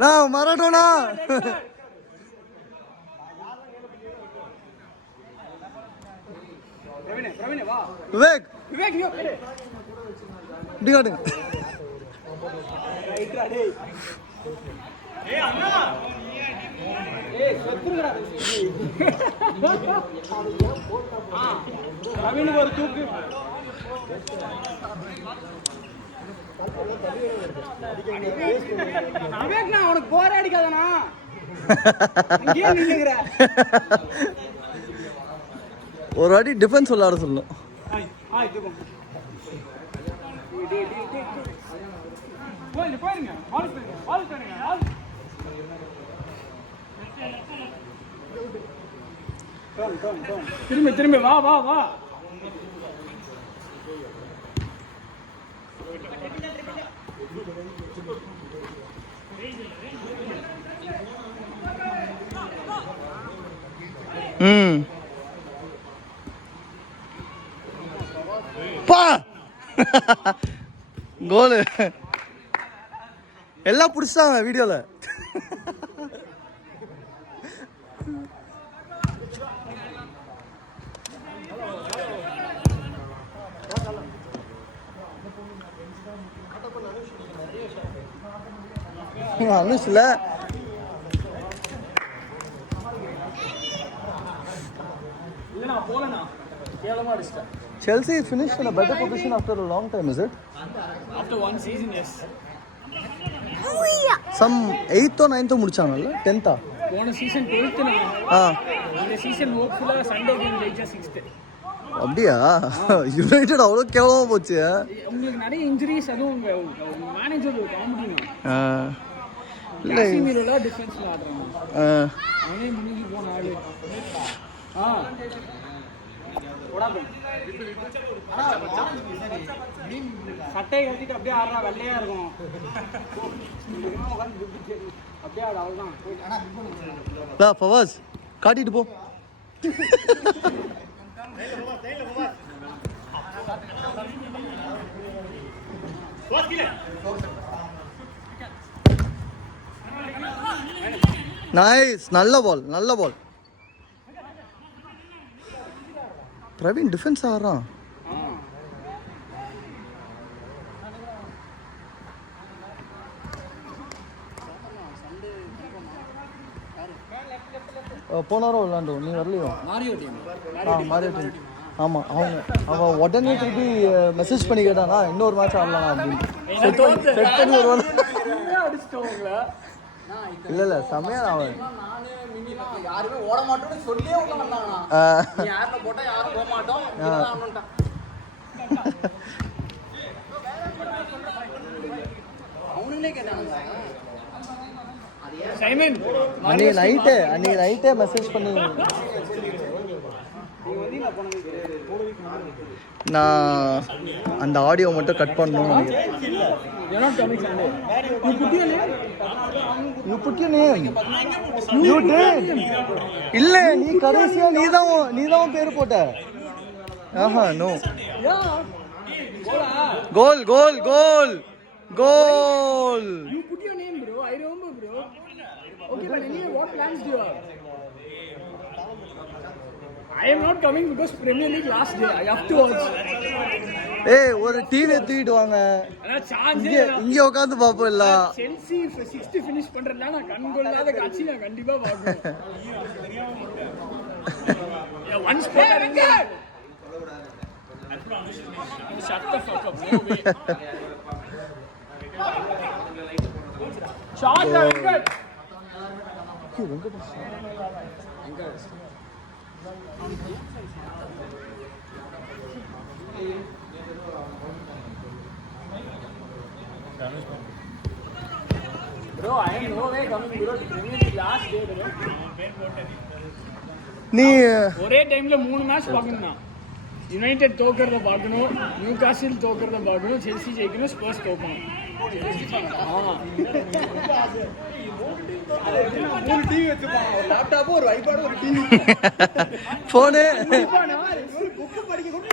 நான் மரடோனா. விவேக் இப்படி காட்டுங்க. ஒரு தூக்கு அவனுக்கு போரே அடிக்காதனா. ஒரு வாட்டி டிஃபென்ஸ் விளையாட சொல்லணும். திரும்பி திரும்பி வா வா வா. பா கோலு எல்லாம் பிடிச்சாங்க வீடியோல. அனுஷ்ல Chelsea finished in a better position after a long time, is it? After one season, yes. Some 8th or 9th முடிச்சாங்கல்ல 10th போன சீசன் 12th இந்த சீசன் ஹோப்ஃபுல்லா சண்டே கேம் ஜெயிச்சா 6th. அப்படியா? யுனைட்டட் அவ்வளோ கேவலமா போச்சு. உங்களுக்கு நிறைய இன்ஜுரிஸ், அதுவும் மேனேஜர் காமெடிங்க. இல்ல காசிமிரோல டிஃபென்ஸ்ல ஆடுறாங்க. அவனே முன்னுக்கு போன ஆளு. சட்டை கட்டிட்டு அப்படியே ஆடுறா, வெள்ளையா இருக்கும். அப்படியே ஆடு, அவ்வளவுதான். ஃபவாஸ் காட்டிட்டு போ. நைஸ், நல்ல பால், நல்ல பால். பிரவீன் டிஃபென்ஸ் ஆடுறான். போன வாரம் விளாண்டோம், நீ வரலையோ? மாரியோ டீம். ஆமாம், அவன் உடனே திருப்பி மெசேஜ் பண்ணி கேட்டானா இன்னொரு மேட்ச் ஆடலாம் அப்படின்னு. செட் பண்ணி வருவான். இல்லை செம்மையா அவன். யாருமே ஓட மாட்டோம்னு சொல்லியே உள்ள வந்தானா. யாருல போட்டா யாரும் போக மாட்டோம். அவனுங்களே கேட்டாங்க. சைமன் அன்னைக்கு நைட்டே மெசேஜ் பண்ணி நான் அந்த ஆடியோ மட்டும் கட் பண்ணணும். இல்ல நீ கடைசியா நீதான் பேர் போட்ட. ஆஹா no. Goal goal goal goal. You put your name, bro. I remember, bro. Okay, but anyway, what plans do you have? I am not coming because Premier League last day. I have to watch. ஏய், ஒரு TV தூக்கிட்டு வாங்க. இங்க உட்கார்ந்து பாப்போம். இல்ல Chelsea 60 finish பண்றதா நான் கண்கொள்ளாத காட்சி நான் கண்டிப்பா பாப்பேன். Once Shut the fuck up. No way. Shot the wicket. Bro, I am no way coming bro. Premier League last day bro. நீ ஒரே டைம்ல 3 மேட்ச் பார்க்கணும். யுனைடெட் தோக்கறத பார்க்கணும், நியூகாசில் தோக்கறத பார்க்கணும், செல்சி ஜெயிக்கணும், ஸ்பர்ஸ் தோக்கணும். மூணு டிவி வச்சுப்பாங்க, ஒரு லேப்டாப், ஒரு ஐபாட், ஒரு டிவி, போனு, ஒரு புக் படிக்க கூட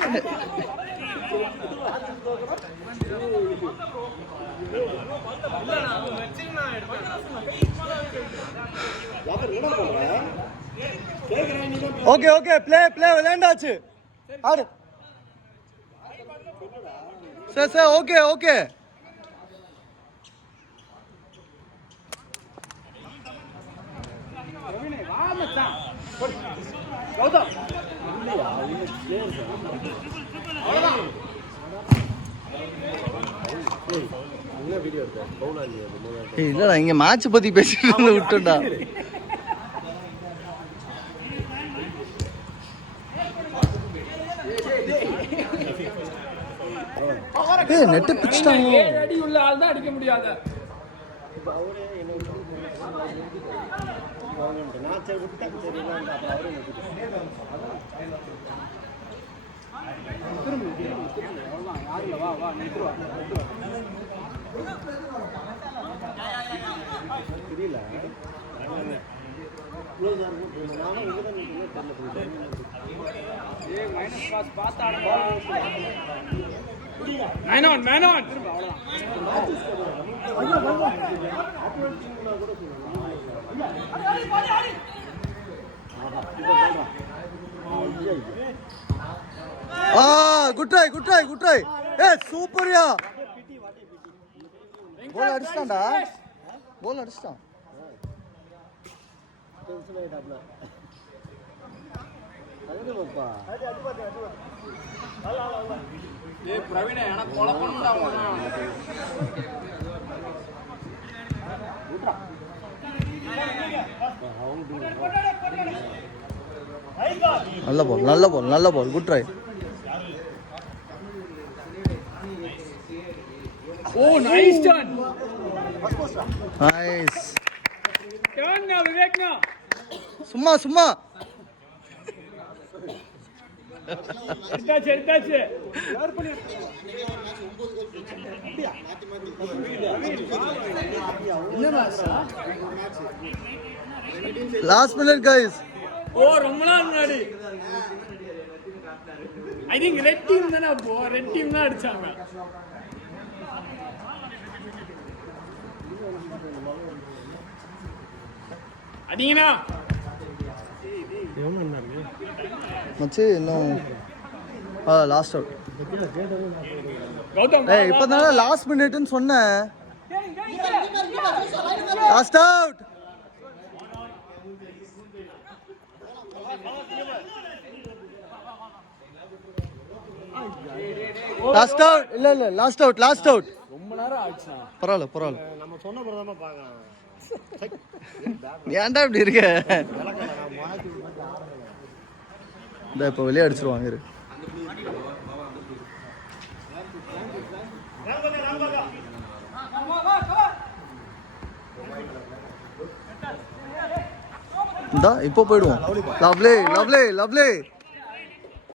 ஓகே ஓகே ப்ளே விளையாண்டாச்சு ஆடு சார் ஓகே ஓகே இல்லடா இங்க மேட்ச் பத்தி பேசிட்டு விட்டுடா. நெட்டு பிடிச்சிட்டாங்க. அடி உள்ள ஆள் தான் அடிக்க முடியாத. Man on. Good try. சூப்பர்யா. கோல் அடிச்சிட்டான்டா. கோல் அடிச்சிட்டான். பிரவீன எனக்கு கொலை பண்ணா நல்ல ball good try. nice turn. Nice. Turn now, Vivek now. சும்மா எடுத்தாச்சு லாஸ்ட் மினிட் guys. ரொம்ப நாள் முன்னாடி ஐ திங்க் ரெட் டீம் தான் அடிச்சாங்க. அடிங்கண்ணா மச்சி இன்னும் லாஸ்ட் அவுட். கௌதம் இப்போதானே லாஸ்ட் மினிட்னு சொன்னேன். Last out. இல்ல லாஸ்ட் அவுட். ரொம்ப நேரம் ஆச்சு. பரவாயில்ல நம்ம சொன்ன பிரதமா பார்க்கலாம். ஏன்டா இப்படி இருக்க? இப்போ வெளியே அடிச்சிருவாங்க. இப்போ போயிடுவோம். லவ்லி